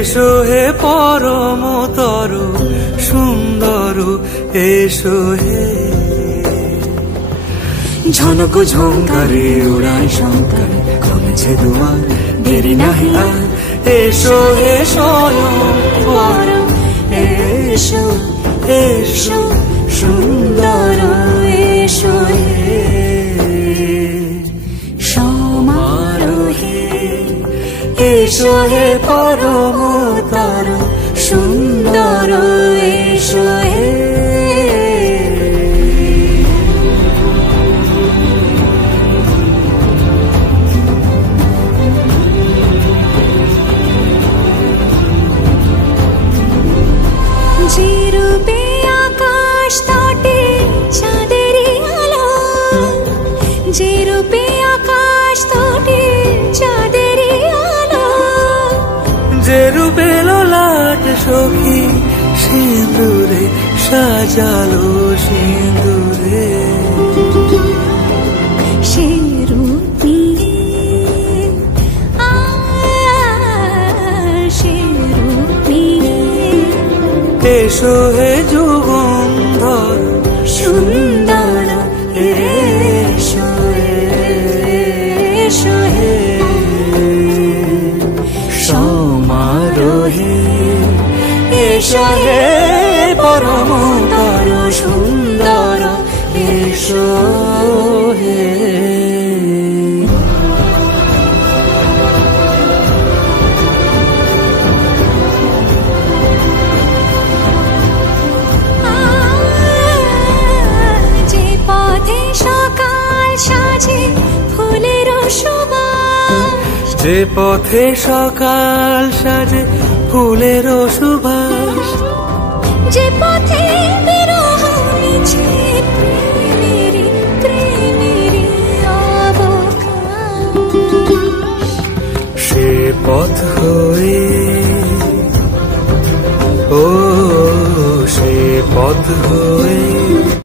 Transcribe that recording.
এসো হে পরমতর সুন্দর, এসো হে। ঝনক ঝঙ্কারে উড়ায় শঙ্কার, কমেছে দুয়ার, দেরি নাহি আর। এসো হে স্বয়ং বর, এসো এসো সুন্দর, এসো হে সমারোহে। এসো হে পরমতর সুন্দর, এসো হে। যে রূপে আকাশ তটে চাঁদেরই আলো, যে রূপে আকাশ তটে চাঁদেরই আলো, যে রূপে ললাট সখী সিঁদুরে সাজালো সিঁদুরে। সে রূপ নিয়ে, সে রূপ নিয়ে। এসো হে যুগন্ধর সুন্দর, এসো এসো হে সমারোহে। এসো হে পরমতর সুন্দর, এসো হে। যে পথে সকাল সাজে ফুলের সুবাস, যে পথে সকাল সাজে ফুলের সুবাস, যে পথে বিরহ মিছে